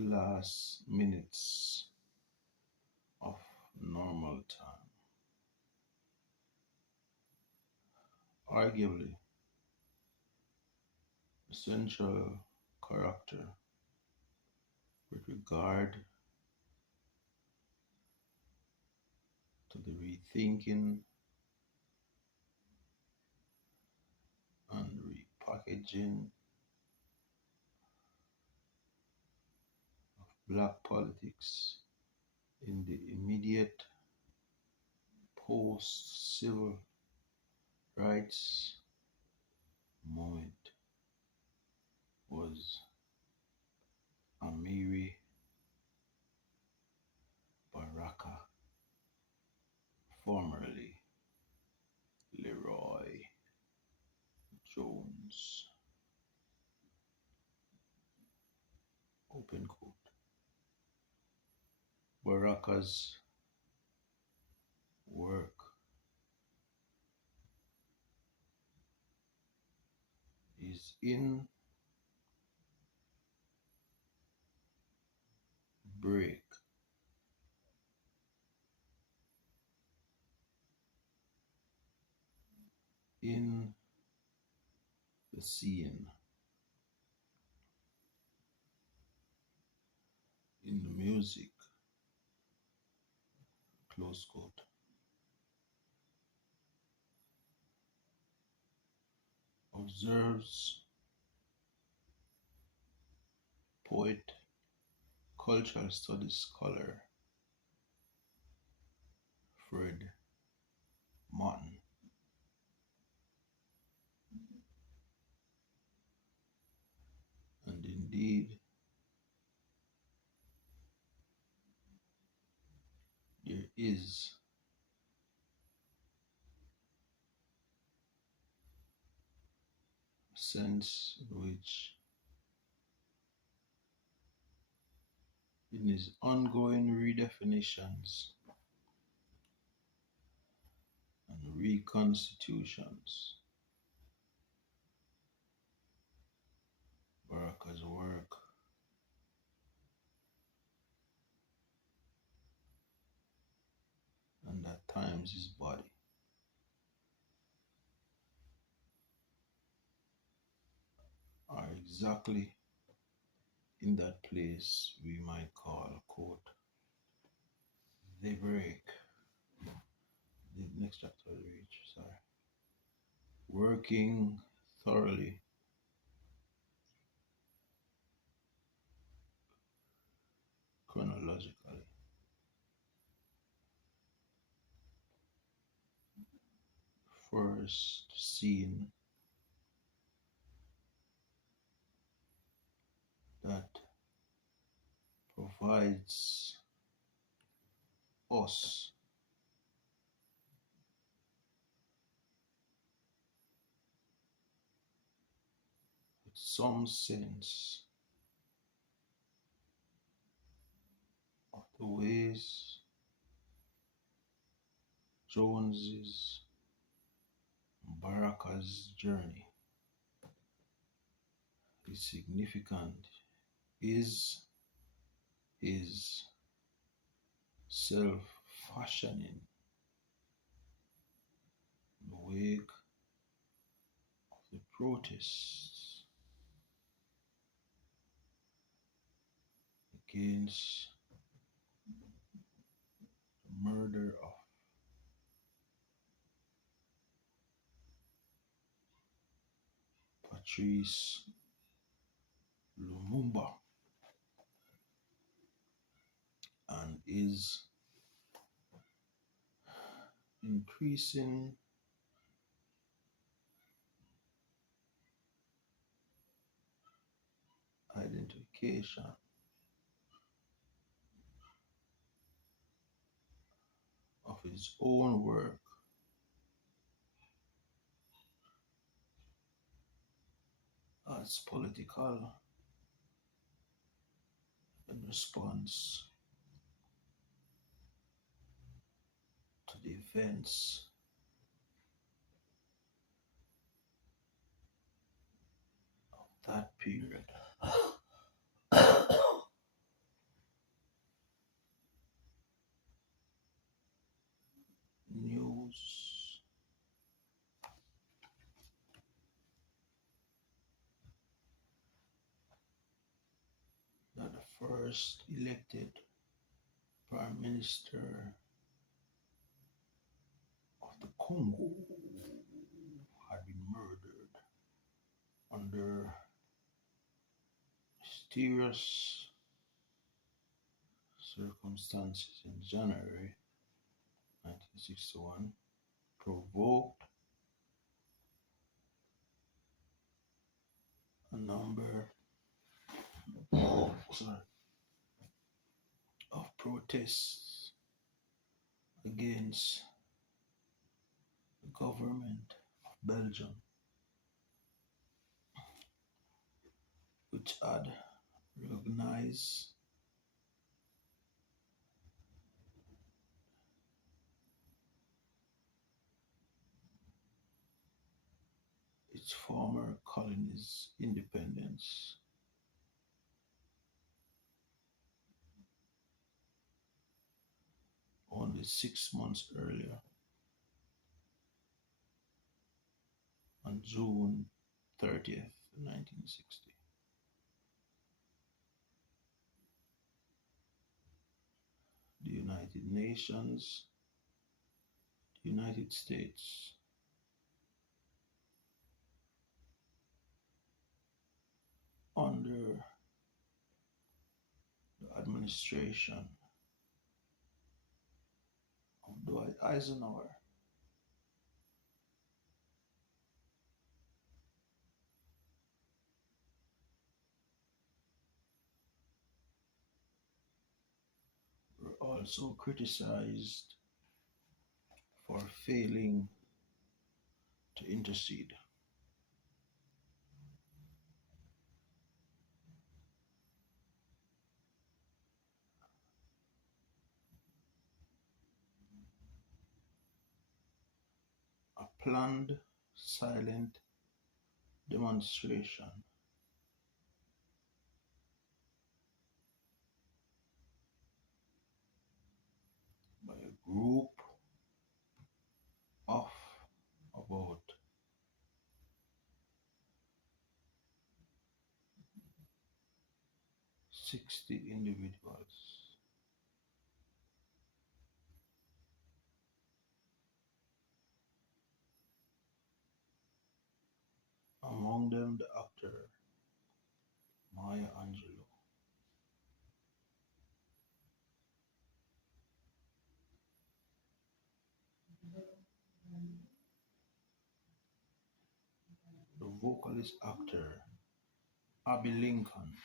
last minutes of normal time. Arguably, the central character with regard to the rethinking and repackaging of black politics in the immediate post civil rights moment was Amiri Baraka, formerly Leroy Jones. Open quote. Baraka's work is in break in the scene, in the music, close quote, observes poet, cultural studies scholar Fred Martin. And indeed, there is a sense in which, in his ongoing redefinitions and reconstitutions, Baraka's work and at times his body are exactly in that place we might call, quote, the break. The next chapter will reach, sorry. Working thoroughly chronologically. First scene that provides us with some sense of the ways Jones's Baraka's journey is significant is his self fashioning in the wake of the protests against the murder of Patrice Lumumba and his increasing identification of his own work as political in response to the events of that period. first elected Prime Minister of the Congo had been murdered under mysterious circumstances in January 1961, provoked a number sorry, of protests against the government of Belgium, which had recognized its former colonies' independence. Only 6 months earlier, on June 30th, 1960. The United Nations, the United States, under the administration of Dwight Eisenhower, were also criticized for failing to intercede. A planned silent demonstration by a group of about 60 individuals, among them the actor Maya Angelou. The vocalist actor Abbey Lincoln,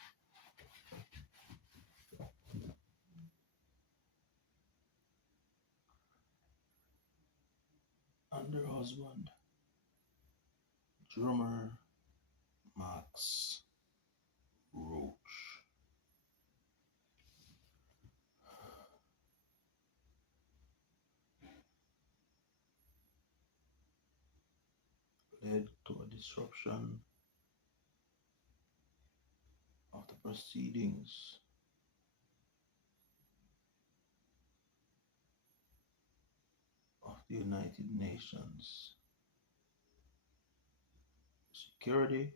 and her husband, drummer Max Roach. Led to a disruption of the proceedings of the United Nations Security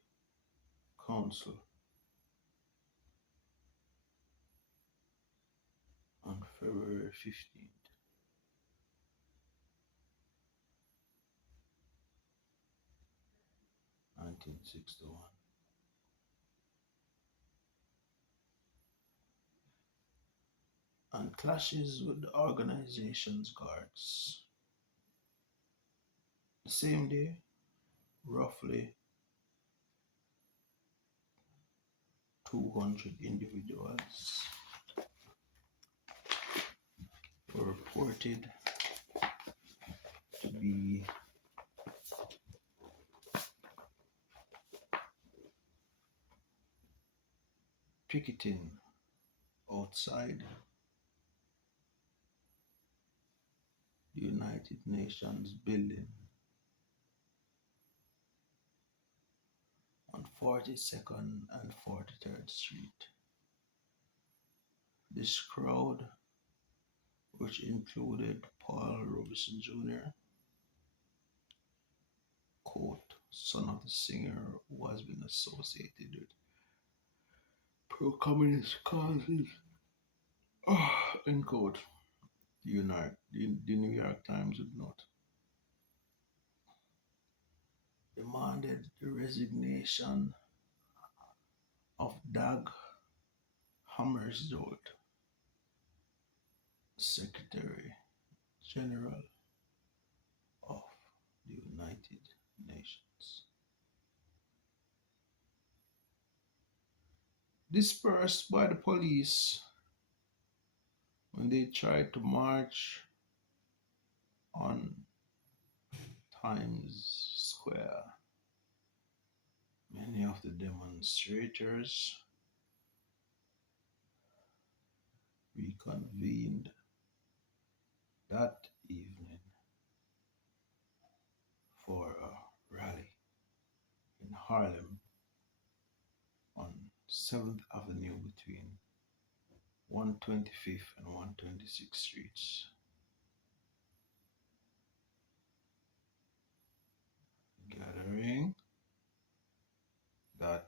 Council on February 15th, 1961, and clashes with the organization's guards. The same day, roughly 200 individuals were reported to be picketing outside the United Nations building on 42nd and 43rd Street. This crowd, which included Paul Robeson Jr., quote, son of the singer who has been associated with pro-communist causes, end quote. The New York Times would note, demanded the resignation of Dag Hammarskjöld, Secretary General of the United Nations. Dispersed by the police when they tried to march on Times Square, many of the demonstrators reconvened that evening for a rally in Harlem on 7th Avenue between 125th and 126th Streets. Gathering that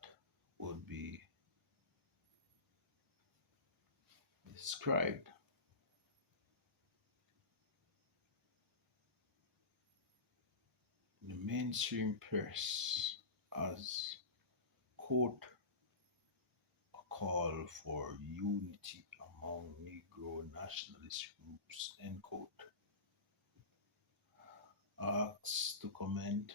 would be described in the mainstream press as, quote, a call for unity among Negro nationalist groups, end quote. Asked to comment,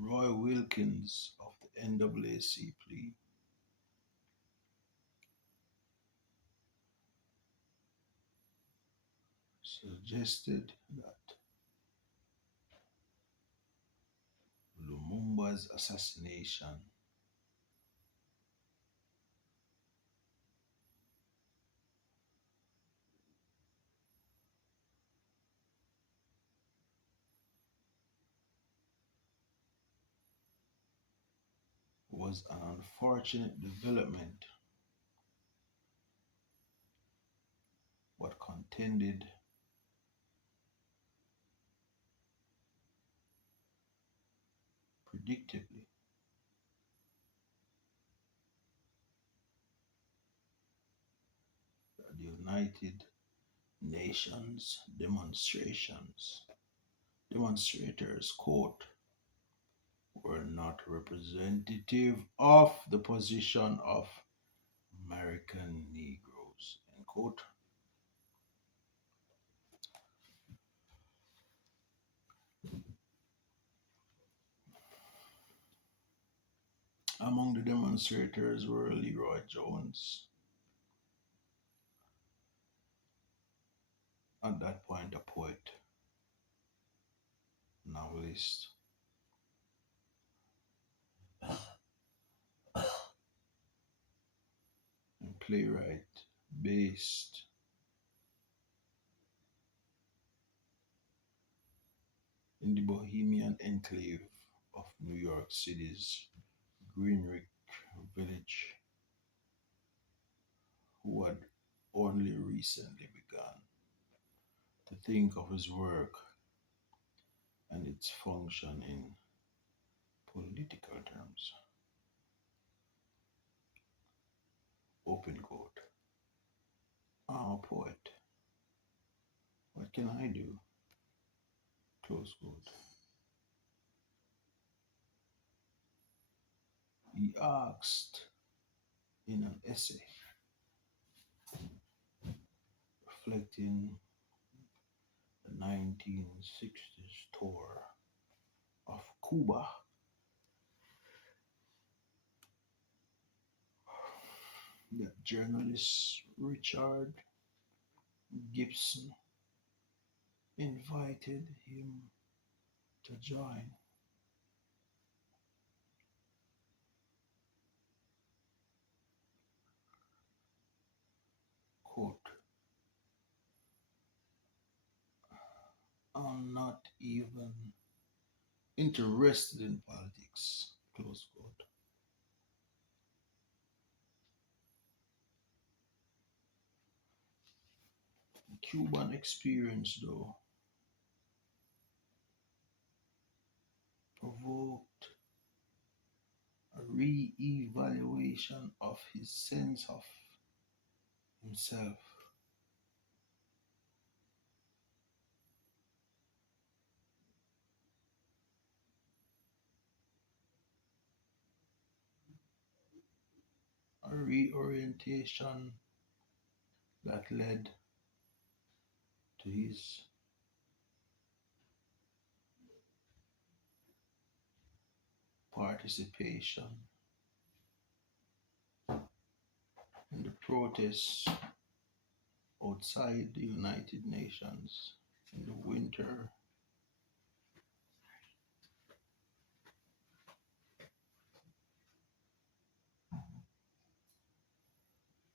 Roy Wilkins of the NAACP suggested that Lumumba's assassination was an unfortunate development, but contended predictably that the United Nations demonstrators, quote, were not representative of the position of American Negroes, end quote. Among the demonstrators were Leroy Jones, at that point a poet, novelist, and playwright based in the bohemian enclave of New York City's Greenwich Village, who had only recently begun to think of his work and its function in political terms. Open quote. I'm a poet. What can I do? Close quote. He asked in an essay reflecting the 1960s tour of Cuba that journalist Richard Gibson invited him to join. Quote, I'm not even interested in politics, close quote. Cuban experience, though, provoked a re-evaluation of his sense of himself. A reorientation that led to his participation in the protests outside the United Nations in the winter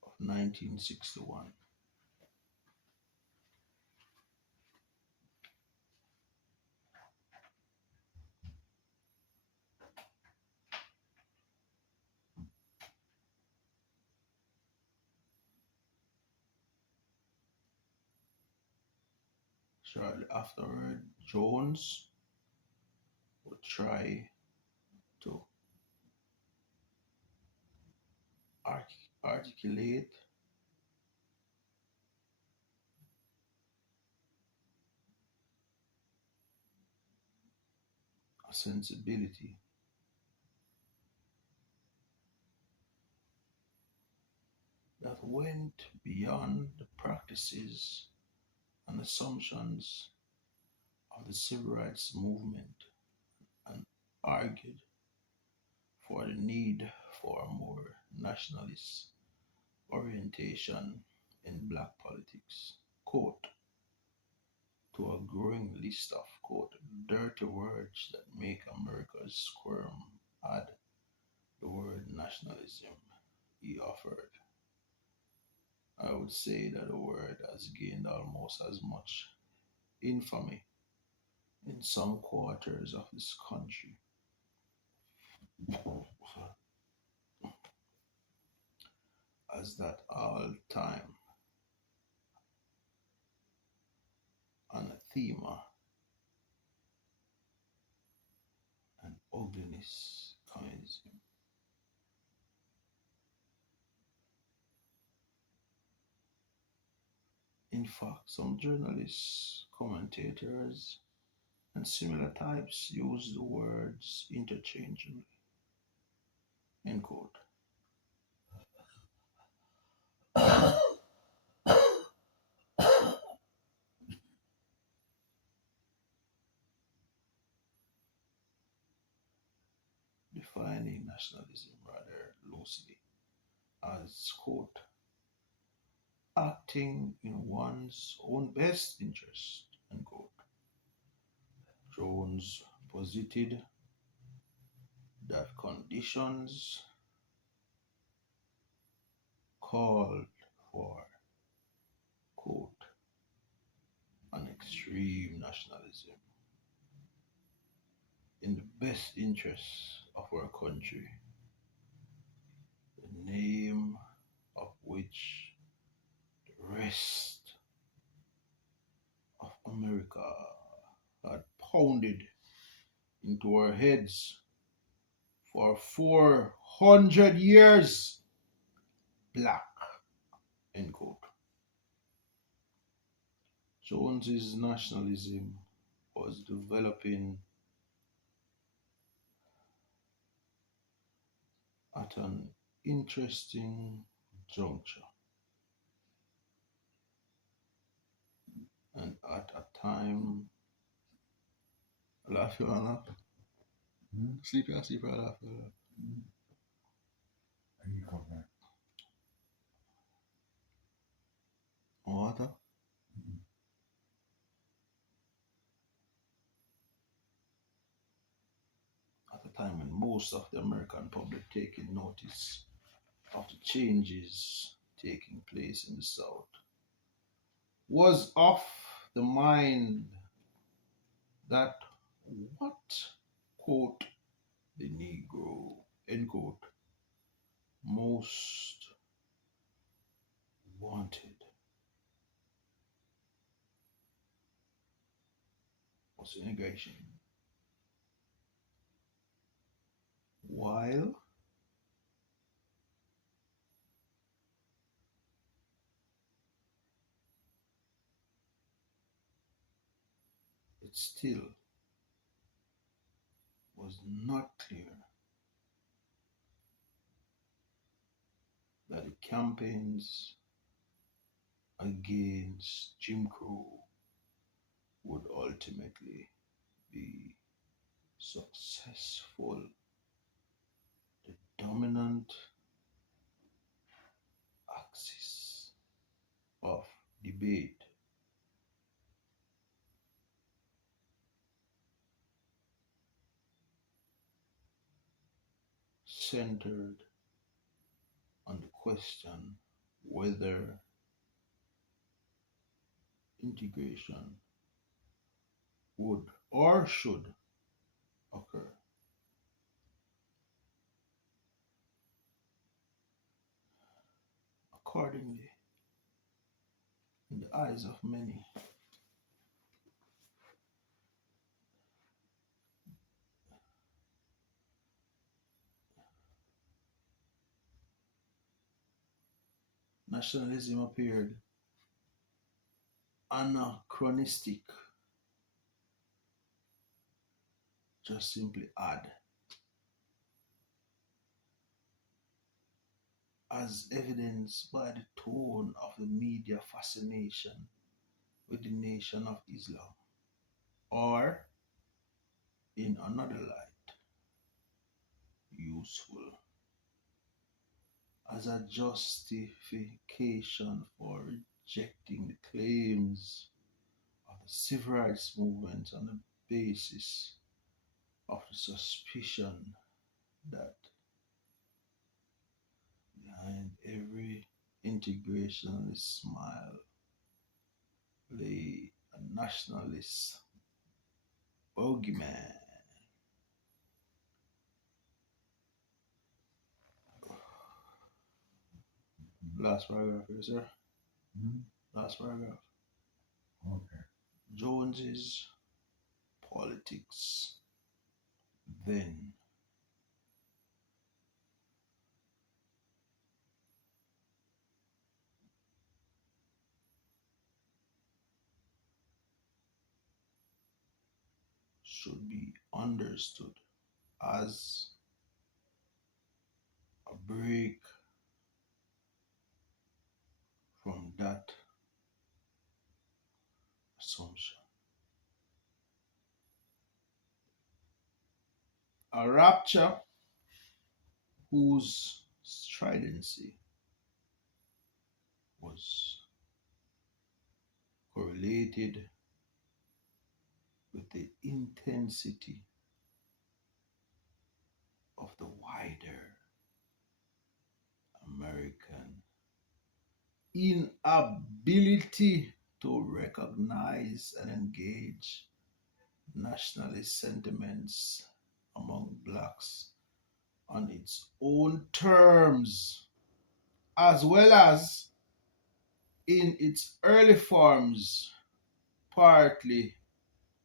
of 1961. Shortly afterward, Jones would try to articulate a sensibility that went beyond the practices and assumptions of the civil rights movement and argued for the need for a more nationalist orientation in black politics. Quote, to a growing list of, quote, dirty words that make America squirm, add the word nationalism, he offered. I would say that the word has gained almost as much infamy in some quarters of this country as that all-time anathema and ugliness communism. In fact, some journalists, commentators, and similar types use the words interchangeably. End quote. Defining nationalism rather loosely as, quote, acting in one's own best interest, end quote. Jones posited that conditions called for, quote, an extreme nationalism in the best interests of our country, the name of which the rest of America had pounded into our heads for 400 years. Black, end quote. Jones's nationalism was developing at an interesting juncture and at a time. Laugh, you wanna laugh? Sleep, you sleep, you laugh. And you come back. Water? At a time when most of the American public taking notice of the changes taking place in the South was of the mind that what, quote, the Negro, end quote, most wanted of integration, while it still was not clear that the campaigns against Jim Crow would ultimately be successful. The dominant axis of debate centered on the question whether integration would or should occur. Accordingly, in the eyes of many, nationalism appeared anachronistic, just simply odd, as evidenced by the tone of the media fascination with the Nation of Islam, or in another light, useful as a justification for rejecting the claims of the civil rights movement on the basis of the suspicion that behind every integrationist smile lay a nationalist bogeyman. Last paragraph here, sir. Last paragraph. Okay. Jones's politics then should be understood as a break from that assumption. A rapture whose stridency was correlated with the intensity of the wider American inability to recognize and engage nationalist sentiments among blacks on its own terms, as well as in its early forms, partly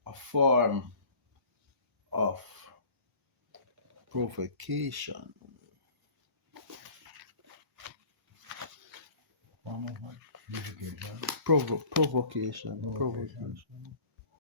a form of provocation. Form of what? Unification. Provocation. Provocation.